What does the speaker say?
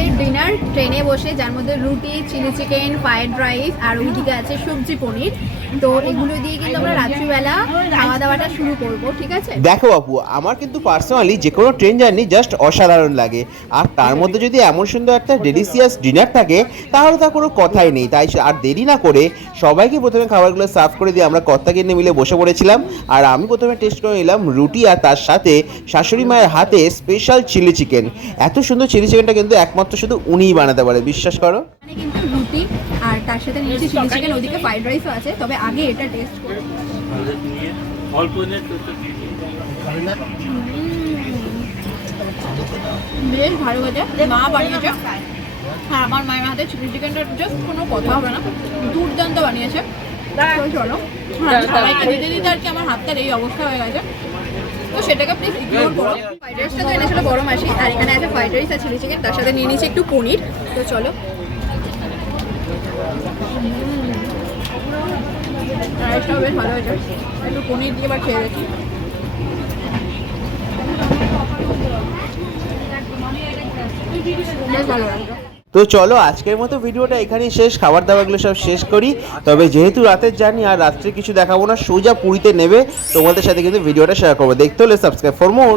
আমাদের ডিনার ট্রেনে বসে, যার মধ্যে রুটি, চিলি চিকেন, ফ্রাইড রাইস আর ওইদিকে আছে সবজি পনির। তো এগুলো দিয়ে কিন্তু আমরা রাত্রিবেলা খাওয়া দাওয়াটা শুরু করব, ঠিক আছে? দেখো বাপু, আমার কিন্তু পার্সোনালি যে কোনো ট্রেন জার্নি জাস্ট অসাধারণ লাগে। আর তার মধ্যে যদি এমন সুন্দর একটা ডেলিশিয়াস ডিনার থাকে তাহলে তার কোনো কথাই নেই। তাই আর দেরি না করে সবাইকে প্রথমে খাবারগুলো সার্ভ করে দিয়ে আমরা কর্তাগিন্নি মিলে বসে পড়েছিলাম। আর আমি প্রথমে টেস্ট করে নিলাম রুটি, আর তার সাথে শাশুড়ি মায়ের হাতে স্পেশাল চিলি চিকেন। এত সুন্দর চিলি চিকেনটা কিন্তু একমাত্র শুধু উনিই বানাতে পারে, বিশ্বাস করো। মানে কিন্তু রুটি আর তার সাথে নিয়েছি চিলি চিকেন, ওইদিকে ফ্রাইড রাইসও আছে। তবে আগে এটা টেস্ট করব। বেশ ভালো হয়েছে, মা বানিয়েছে। আর আমার মায়ের হাতে চিলি চিকেনটা জাস্ট কোনো কথা হবে না, দুর্দান্ত বানিয়েছে। তো চলো, সবাইকে দিতে দিতে আর কি আমার হাতটার এই অবস্থা হয়ে গেছে, তো সেটাকে প্লিজ ইগনোর করো। ফ্রাইড রাইসটা তো এনেছিল বড় মাসি, আর এখানে আছে ফ্রাইড রাইস আর চিলি চিকেন, তার সাথে নিয়ে নিয়েছি একটু পনির। তো চলো, রাইসটাও বেশ ভালো হয়েছে, একটু পনির দিয়ে এবার খেয়ে দেখি। বেশ ভালো লাগবে। তো চলো আজকের মতো ভিডিওটা এখানেই শেষ। খাবার দাবারগুলো সব শেষ করি। তবে যেহেতু রাতের জার্নি আর রাত্রে কিছু দেখাবো না, সোজা পুরীতে নেবে তোমাদের সাথে কিন্তু ভিডিওটা শেয়ার করবো। দেখতে হলে সাবস্ক্রাইব ফর মোর।